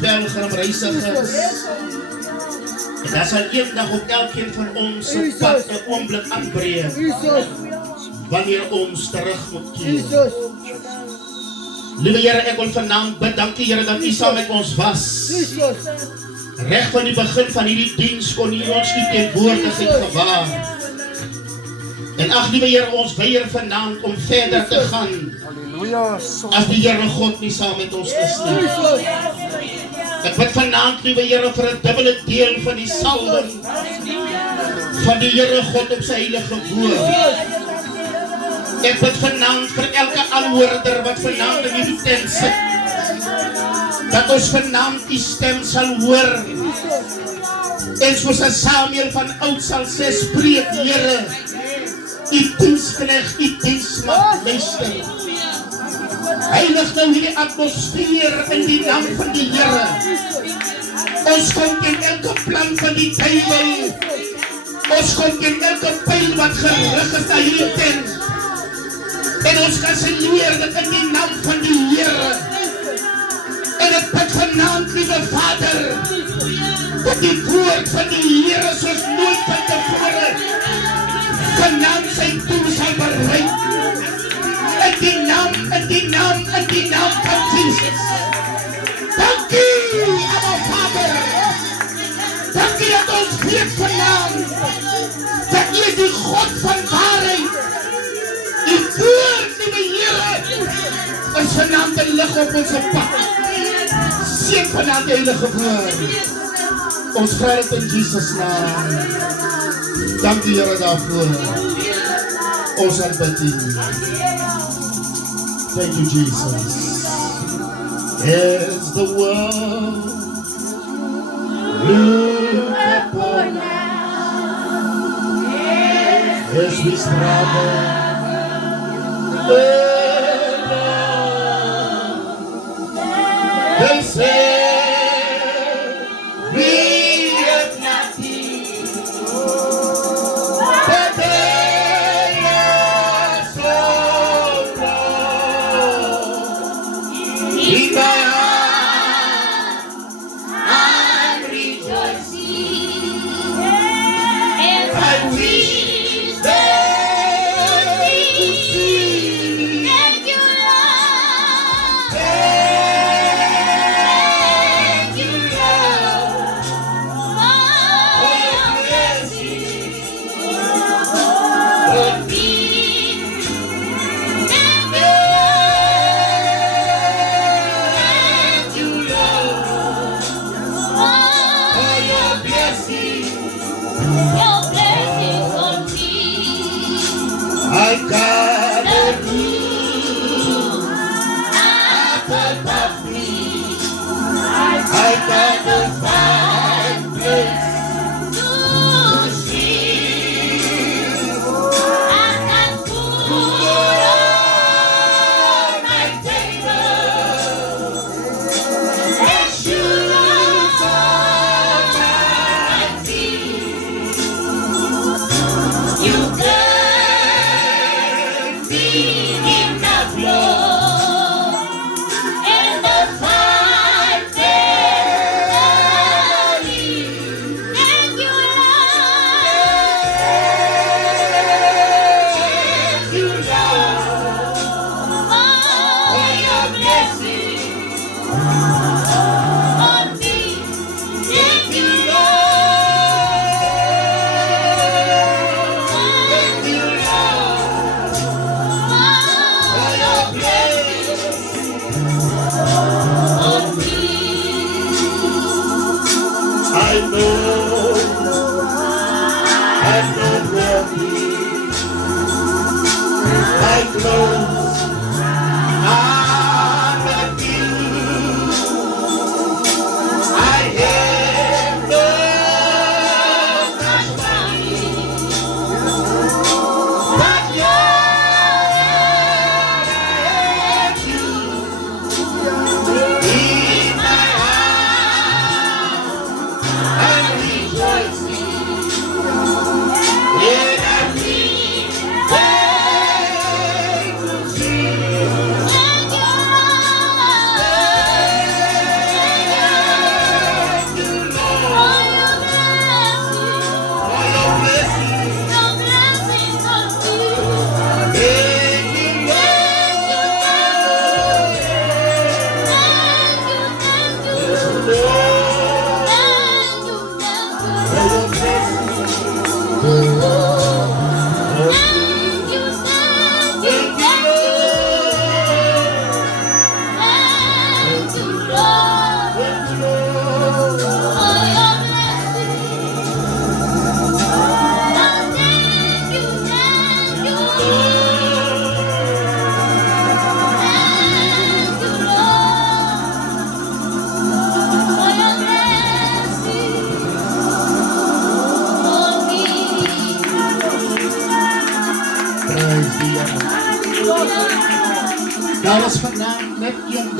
pelgrimreizigers. En daar sal eendag op elkeen van ons se pad 'n oomblik aanbreek. Wanneer ons terug moet keer. Liewe Here, ek wil vanaand bedankie Here dat U saam met ons was. Reg van die begin van hierdie diens kon U ons U teenwoordigheid gewaar. En ag liewe Here, ons weier vanaand om verder te gaan. As die Here God nie saam met ons is nie. Ek bid vanaand liewe Here vir 'n dubbele deel van die salwing van die Here God op sy heilige woord. Ek bid vanaand vir elke aanhoorder wat vanaand in hierdie tent sit, dat ons vanaand die stem sal hoor. En soos 'n Samuel van oud sal sê, spreek Here, U diensknegt, U diensmaagd, luister. Heilig nou hierdie atmosfeer in die naam van die Here. Ons kom teen elke plan van die duiwel. Ons kom teen elke pyl wat gerig is na hierdie tent. En ons kan signeer dit in die naam van die Here. En ek bid vanaand, liewe Vader, dat die woord van die Here soos nooit van tevore vanaand sy doel sal bereik. In die naam van Jesus. Dankie, Abba Vader. Dankie dat ons weet vanaand dat U is die God van waarheid. U woord, liewe Here, is vanaand 'n lig op ons pad. Seën vanaand die heilige woord. Ons vra dit in Jesus naam. Dankie Here daarvoor. Ons aanbid U. Thank you, Jesus. As the world look upon us, as we struggle alone, they say we have nothing, but they are so in my heart, I'm rejoicing, and I wish they could see. Thank you, Lord. Thank you, Lord, for your blessings on me. I got a roof above me. I got a fine place to sleep. I got food on my table and shoes on my feet. You my clothes are not you. I have no much money, but Lord, I have you in my heart. I'm rejoicing. Yeah.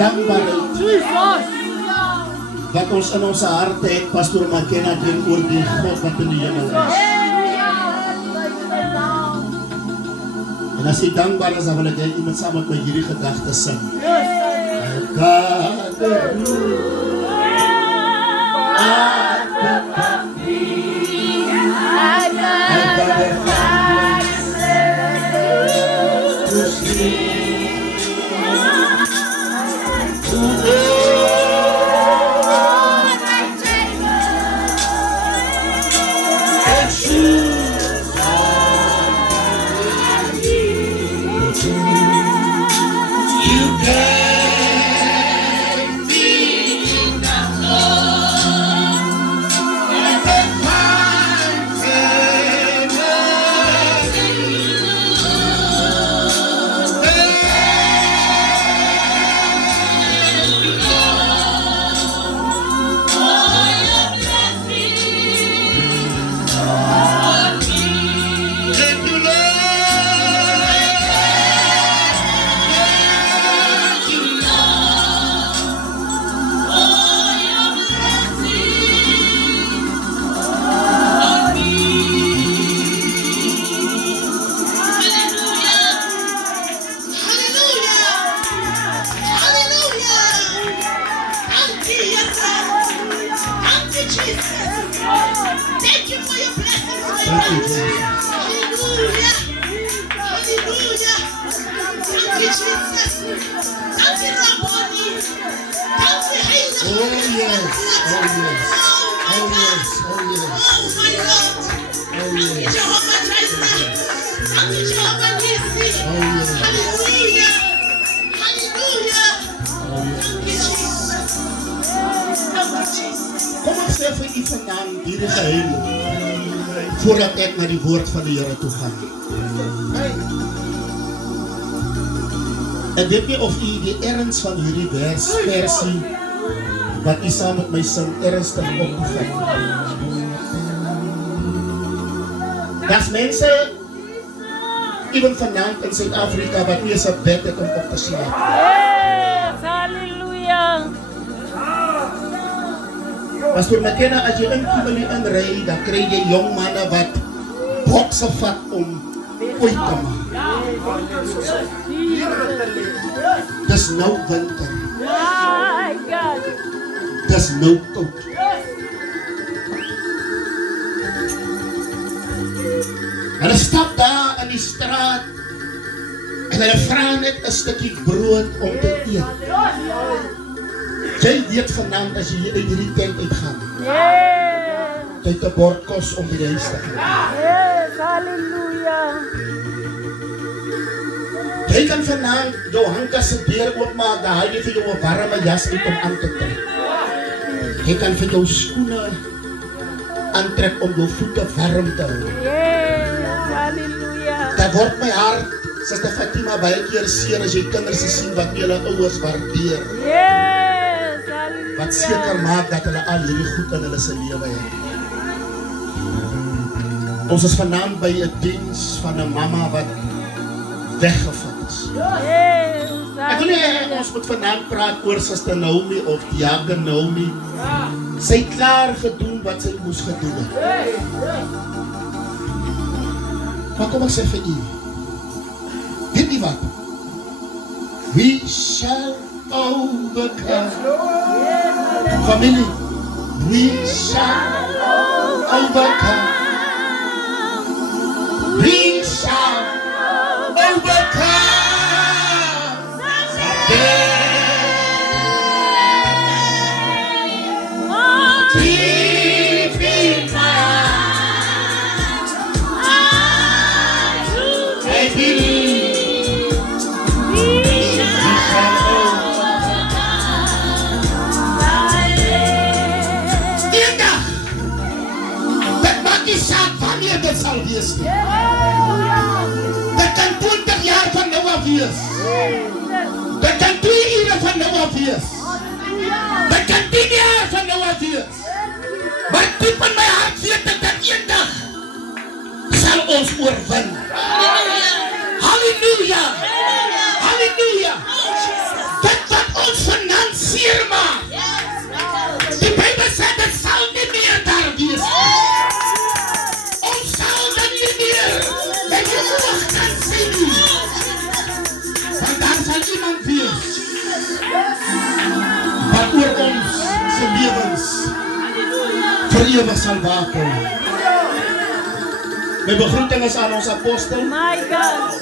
dankbaarheid wat ons in ons harte het, Pastor McKenna, teenoor die God wat in die hemel is. En as jy dankbaar is, dan wil ek iemand saam met my hierdie gedagte sing. God, Kom ons sê vir u vanaand hierdie geheim voordat ek na die woord van die Here toe gaan. Ek weet nie of u die erns van hierdie versie wat u saam met my sing ernstig opgevat. Daar's mense even vanaand in Suid-Afrika wat nie eens 'n bed het om op te slaap. Yes, halleluja. Pastor McKenna, as jy in Kimberley inry, dan kry jy jong manne wat bokse vat om ooit te maak. Dis nou winter. My God. Dis nou koud. Hulle stap daar in die straat en hulle vra net 'n stukkie brood om te eet. Jy weet vanaand as jy uit hierdie tent uitgaan. Yes. Jy het 'n bord kos om by die huis te gaan. Yes, halleluja. Jy kan vanaand jou hankas se deur oopmaak, dan haal jy vir jou 'n warme jas uit om aan te trek. Jy kan vir jou skoene aantrek om jou voete warm te hou. Yes, halleluja. Dat word my hart, Suster Fatima, baie keer seer as jy kinders sien wat nie hulle ouers waardeer. Yes, halleluja. Wat seker maak dat hulle al hierdie goed in hulle se lewe het. Ons is vanaand by 'n diens van 'n mamma wat weggevat is. Yes, Ek wil nie ons moet vanaand praat oor Suster Naomi of Diaken Naomi. Sy het klaar gedoen wat sy moes gedoen het. Maar kom ek sê vir u, weet jy wat? We shall overcome. Familie, we shall overcome. We shall overcome. Keep in mind, I believe we shall overcome. Eendag, dit maak nie saak wanneer dit sal wees nie. Dit kan 20 jaar van nou af wees. Dit kan 2 ure van nou af wees. Dit kan 10 jaar van nou af wees. Maar diep in my hart weet ek dat eendag sal ons oorwin. Halleluja! Halleluja! Dit wat ons vir ewig sal waak hou. My begroeting is aan ons apostel, My God.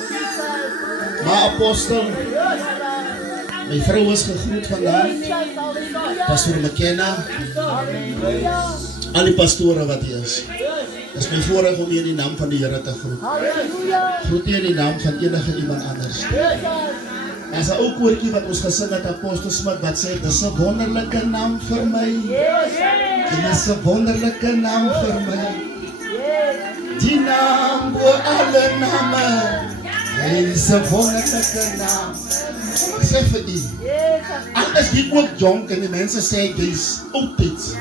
maar apostel, my vrou is gegroet vandaag, Pastor McKenna, al die pastore wat hier is. Het is my voorrecht om hier in die naam van die Here te groet. Groet hier in die naam van enige iemand anders. Er is een ou koortjie wat ons gesing het, Apostel Smit, wat sê, dis 'n wonderlike naam vir my. Dit is 'n wonderlike naam vir my. Die naam bo alle name. Hy is 'n wonderlike naam. Ek sê vir u, al is die ook jonk en die mense sê, jy's oudtijds.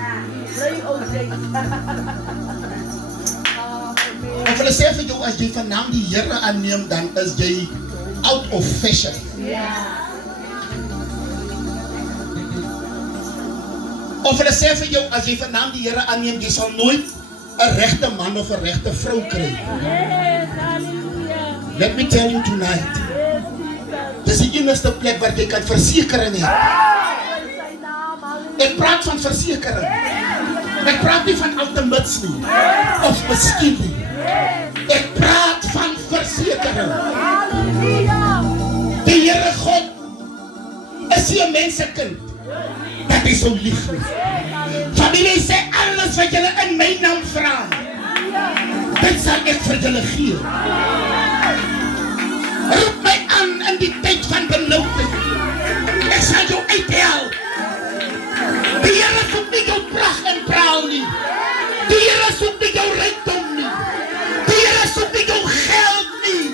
Of hulle sê vir jou, as jy van naam die Here aanneem, dan is jy out of fashion. Of hulle sê vir jou, as jy van naam die Here aanneem, jy sal nooit 'n regte man of 'n regte vrou kry. Yes, hallelujah. Let me tell you tonight, Yes, Jesus. dis die enigste plek waar jy kan versekering hê. Ek praat van versekering. Ek praat nie van ultimates nie, of miskien nie. Ek praat van versekering. Hallelujah. Die Here God is nie 'n mensekind dat hy sou lieg nie. Familie sê alles wat julle in my naam vra, dit sal ek vir julle gee. Roep my aan in die tyd van benoudheid. Ek sal jou uithelp. Die Here soek nie jou pragt en praal nie. Die Here soek nie jou rykdom nie. Die Here soek nie jou geld nie.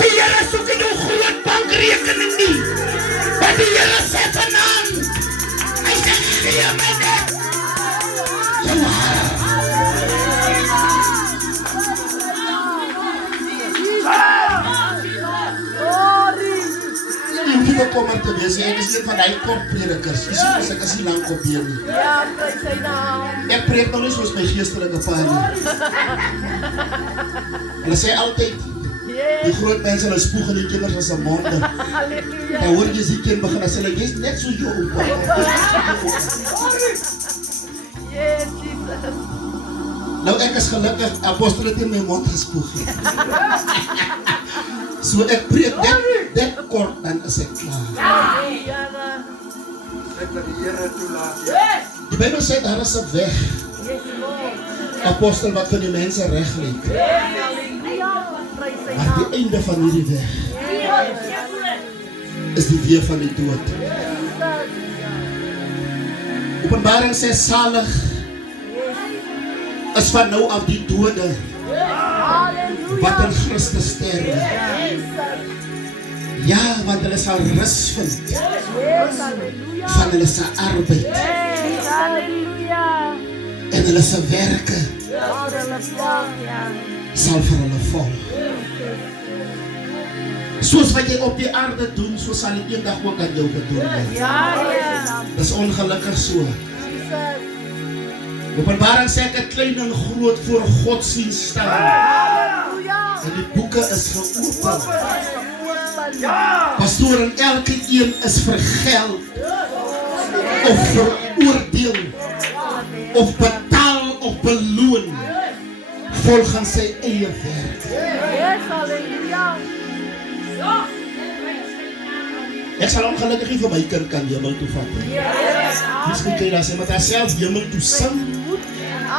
Die Here soek nie jou groot bankrekening nie. Maar die Here sê vanaand, hy sê, gee my net jou hart. Jy hoef nie bekommerd te wees, ek is een van die koppredikers. Jy sien as ek is nie lang kop hier nie. Ek preek nou nie soos my geestelike pa nie. Hulle sê altyd, die groot mense hulle spoeg in die kinders as 'n monde. Dan hoor jy die kind begin as hulle, jy's net so jou opa. Yes, Jesus. Nou ek is gelukkig, apostel het in my mond gespoeg. So ek preek dit kort, dan is ek klaar. Die Bybel sê, daar is 'n weg, apostel, wat vir die mense reg lyk. Maar die einde van hierdie weg is die weë van die dood. Openbaring sê, salig is van nou af die dode wat in Christus sterwe. Ja, want hulle sal rus vind van hulle se arbeid en hulle se werke sal vir hulle volg. Soos wat jy op die aarde doen, so sal dit eendag ook aan jou gedoen word. Dis ongelukkig so. Openbaring sê ek klein en groot voor God sien staan. En die boeke is geopen. Pastoor, en elke een is vergeld of veroordeel of betaal of beloon volgens sy eie werk. Ek sal ongelukkig nie vir my kind kan hemel toe vat. Miskien kan jy dan sê met haarself hemel toe sing,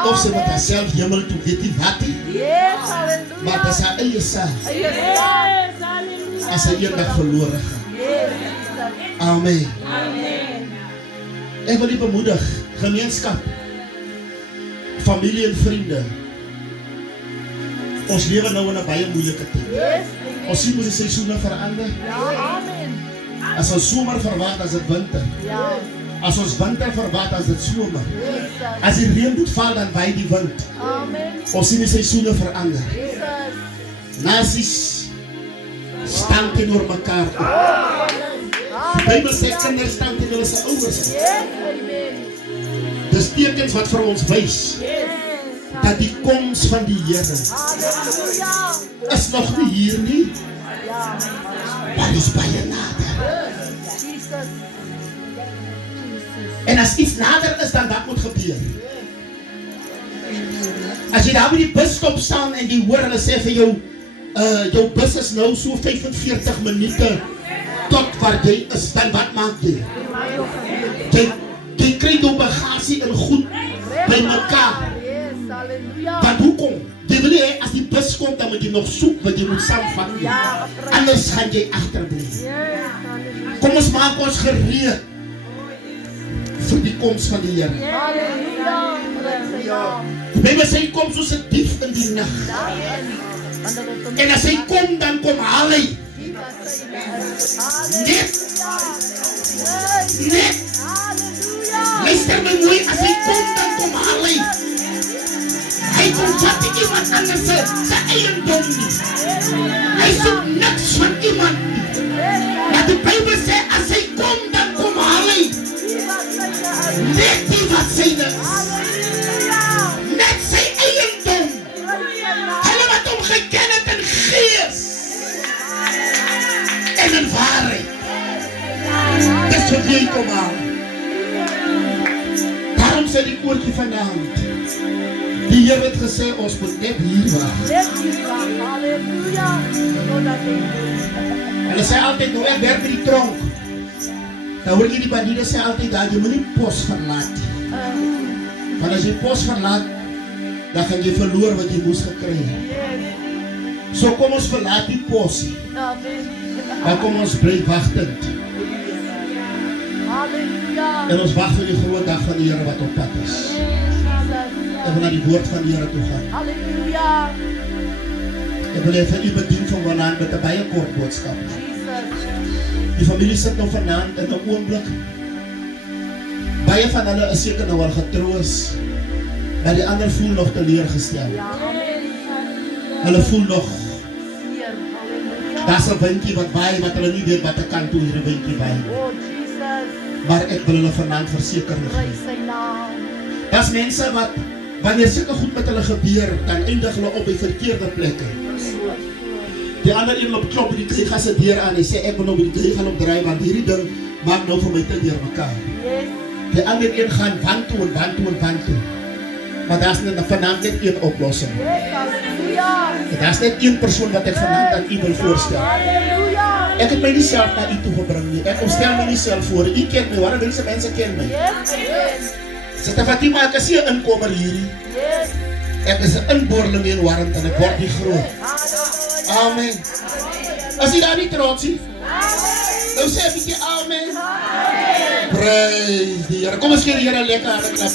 of sy met haarself hemel toe weet nie wat nie. Maar dit is haar eie saak as sy eendag verlore gaan. Amen. Ek wil u bemoedig, gemeenskap, familie en vriende. Ons lewe nou in 'n baie moeilike tyd. Ons sien hoe die seisoene verander. As ons somer verwag, as dit winter. As ons winter verwag, as dit somer. As die reën moet val, dan waai die wind. Ons sien die seisoene verander. Nasies staan teenoor mekaar op. Die Bybel sê kinders staan teenoor hulle se ouers. Dis tekens wat vir ons wys dat die koms van die Here is nog nie hier nie, maar is baie nader. En as iets nader is, dan wat moet gebeur? As jy daar by die busstop staan en die hoor hulle sê vir jou, jou bus is nou so 45 minute tot waar jy is, dan wat maak jy? Jy kry jou bagasie en goed by mekaar. Want hoekom? Jy wil hê, as die bus komt, dan moet jy nog soek wat jy moet saamvat. Anders gaan jy achterblijf. Kom ons maak ons gereed vir die komst van die Here. Die Bybel sê hy kom soos 'n dief in die nag. En as hy kom, dan kom haal hy. Net. Luister my mooi, as hy kom, dan kom haal hy. Hy kom vat iemand anders sy eiendom nie. Hy soek niks van iemand nie. Maar die Bybel sê, as hy kom, dan kom haal hy. Net die wat syne is. Net sy eiendom. Hulle wat hom geken het in gees. En in waarheid. Dis wat jy kom haal. Daarom sê die koortjie vanavond. Die Heer het gesê, ons moet net hier wacht. Hulle sê altyd, nou ek werk by die tronk. Dan hoor jy die bandiede sê altyd, dat jy moet nie pos verlaat. Want as jy pos verlaat, dan gaan jy verloor wat jy moes gekry. So kom ons verlaat die pos. Dan kom ons bly wachtend. En ons wacht vir die groot dag van die Here wat op pad is. En we naar die woord van die Here toe gaan. Halleluja. Ek wil even u bedien van vanavond met een baie kort boodskap. Die familie sit nou vanavond in 'n oomblik. Baie van hulle is seker nou al getroos, maar die ander voel nog teleurgestel. Hulle voel nog. Daar's 'n windjie wat waai, wat hulle nie weet wat ek kan toe hierdie windjie waai. Maar ek wil hulle vanavond verseker. Daar's mense wat wanneer sulke goed met hulle gebeur, dan eindig hulle op die verkeerde plekke. Die ander een loop klop die kry se deur aan en sê ek wil nou die kry gaan opdraai want hierdie ding maak nou vir my te deurmekaar. Die ander een gaan wand toe en wand toe en wand toe. Maar daar's net vanaand net een oplossing. Daar's net een persoon wat ek vanaand aan u wil voorstel. Ek het my nie self na u toe gebring nie. Ek stel my nie self voor. U ken my, waarom wil mense ken my? Sister Fatima, ek is nie 'n inkomer hierdie. Ek is 'n inboorling in Warrant en ek word nie groot. Amen. As jy daar nie trots is, nou sê 'n bietjie amen. Praise die Here. Kom ons gee die Here 'n lekker hande klap.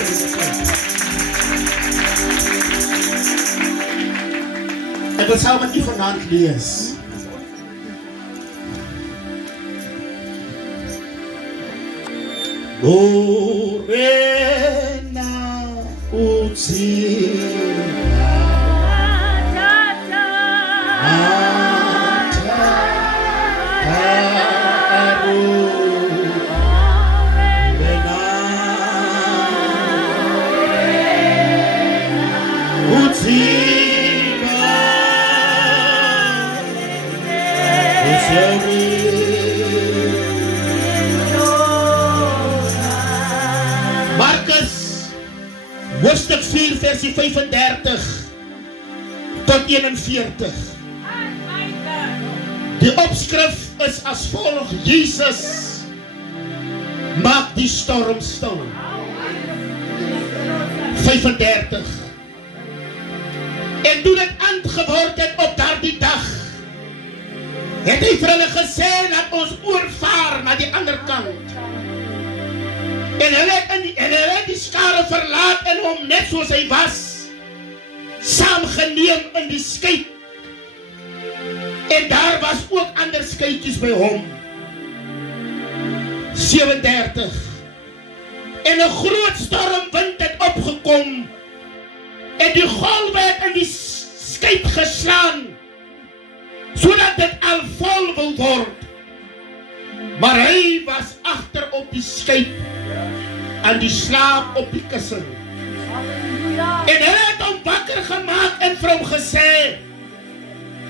Ek wil saam met u vanaand lees. Lorena Utsira Hoofstuk 4 versie 35 tot 41. Die opskrif is as volg: Jesus maak die storm stil. 35. En toen het aangeword het op daardie dag, het hy vir hulle gesê, laat ons oorvaar na die ander kant. En hulle het die skare verlaat en hom net soos hy was, saamgeneem in die skei. En daar was ook ander skeitjies by hom. 37. En 'n groot stormwind het opgekom, en die golwe het in die skei geslaan, sodat dit al vol wil word. Maar hy was agter op die skei, aan die slaap op die kussing. En hulle het hom wakker gemaak en vir hom gesê,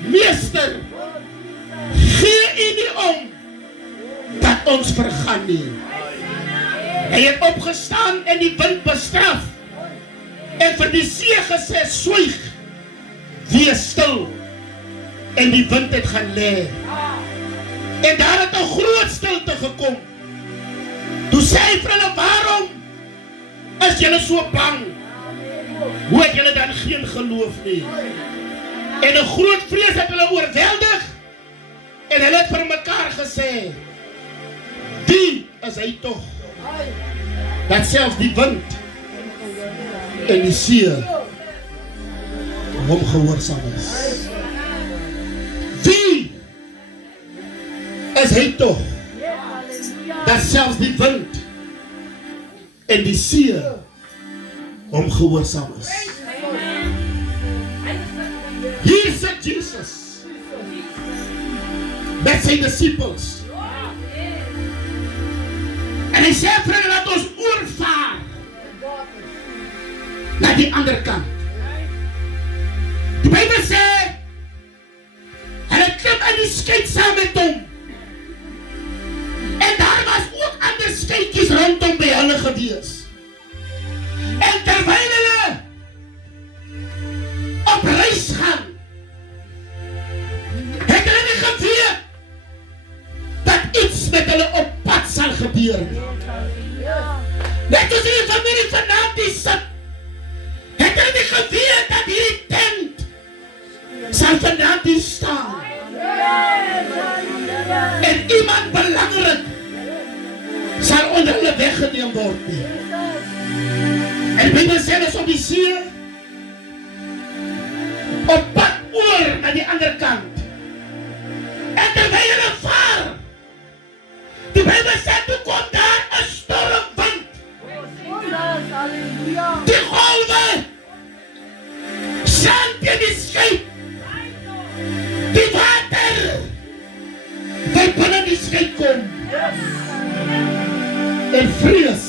Meester, gee u nie om dat ons vergaan nie. Hy het opgestaan en die wind bestraf En vir die see gesê, swyg, wees stil, en die wind het gaan lê. En daar het 'n groot stilte gekom. Toe sê hy vir hulle, waarom is julle so bang? Hoe het julle dan geen geloof nie? En 'n groot vrees het hulle oorweldig, en hulle het vir mekaar gesê, wie is hy tog, dat selfs die wind en die see hom gehoorsaam is? Wie is hy tog, dat selfs die wind en die see hom gehoorsaam is? Hier sit Jesus met sy disciples. En hy sê vir hulle, laat ons oorvaar na die ander kant. Die Bybel sê, hulle klim in die skei saam met hom. En daar was ook ander skeitjies rondom by hulle gewees. En terwyl hulle op reis gaan, het hulle nie geweet dat iets met hulle op pad sal gebeur. Net as die familie vanaand die sit, het hulle nie geweet dat hierdie tent sal vanaand hier staan. En iemand belangrik sal onder hulle weggeneem word nie. En die Bybel sê ons op die see, op pad oor na die ander kant. En terwyl hulle vaar, die Bybel sê, toe kom daar 'n stormwind. Die golwe slaan teen die skip. Die water wat binne die skip kom. En vrees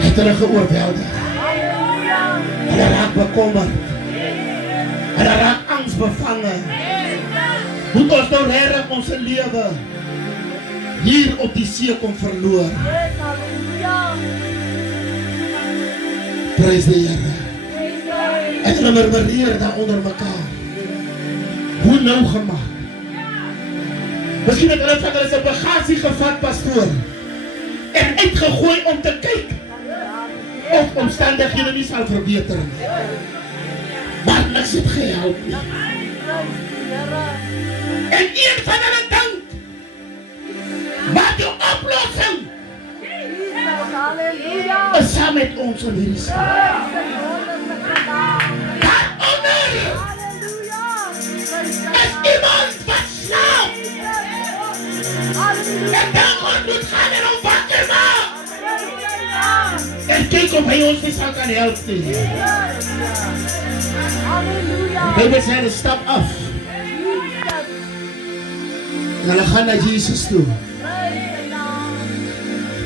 het hulle geoorweldig. Hulle raak bekommerd. Hulle raak angsbevange. Moet ons nou regtig ons lewe hier op die see kom verloor? Prys die Here. En hulle murmureer daar onder mekaar. Hoe nou gemaak? Miskien het hulle van hulle se bagasie gevat, pastoor, en uitgegooi om te kyk of omstandighede nie sal verbeter nie. Maar niks het gehelp nie. En een van hulle dink, maar die oplossing is saam met ons in hierdie stad. Daaronder is iemand wat slaap. En dan moet gaan en hom wakker maak. En kyk of hy ons nie sal kan help nie. Die Bybel sê hulle stap af. En hulle gaan na Jesus toe.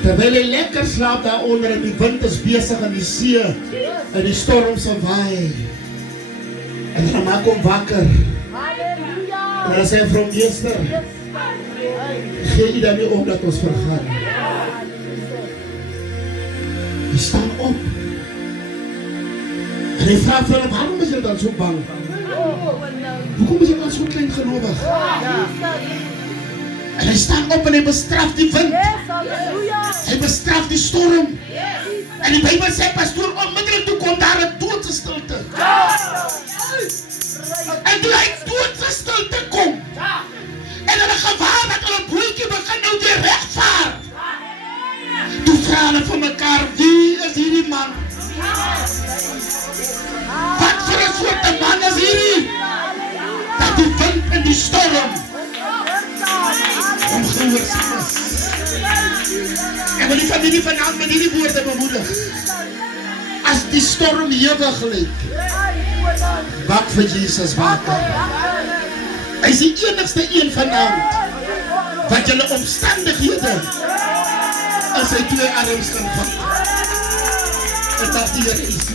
Terwyl hy lekker slaap daaronder en die wind is besig in die see en die storm se waai. En hulle maak hom wakker. En hulle sê vir hom, meester, gee u dan nie om dat ons vergaan. Hy staan op. En hy vraag vir hulle, waarom is julle dan so bang? Hoekom is julle dan so klein gelovig? En hy staan op en hy bestraf die wind. Hy bestraf die storm. En die Bybel sê, pastoor, onmiddellik toe kom daar 'n doodse stilte. En toe hy doodse stilte kom, en hulle gewaar dat hulle bootjie begin nou weer regvaar. Toe vra hulle vir mekaar, wie is hierdie man? Wat vir 'n soort man is hierdie? Dat die wind en die storm ongehoorsaam is. En wil die familie vanaand met hierdie woorde bemoedig. As die storm hewig lyk, wak vir Jesus water. Hy is die enigste een vanaand wat julle omstandighede in sy twee arms kan vat. En dat die Here is.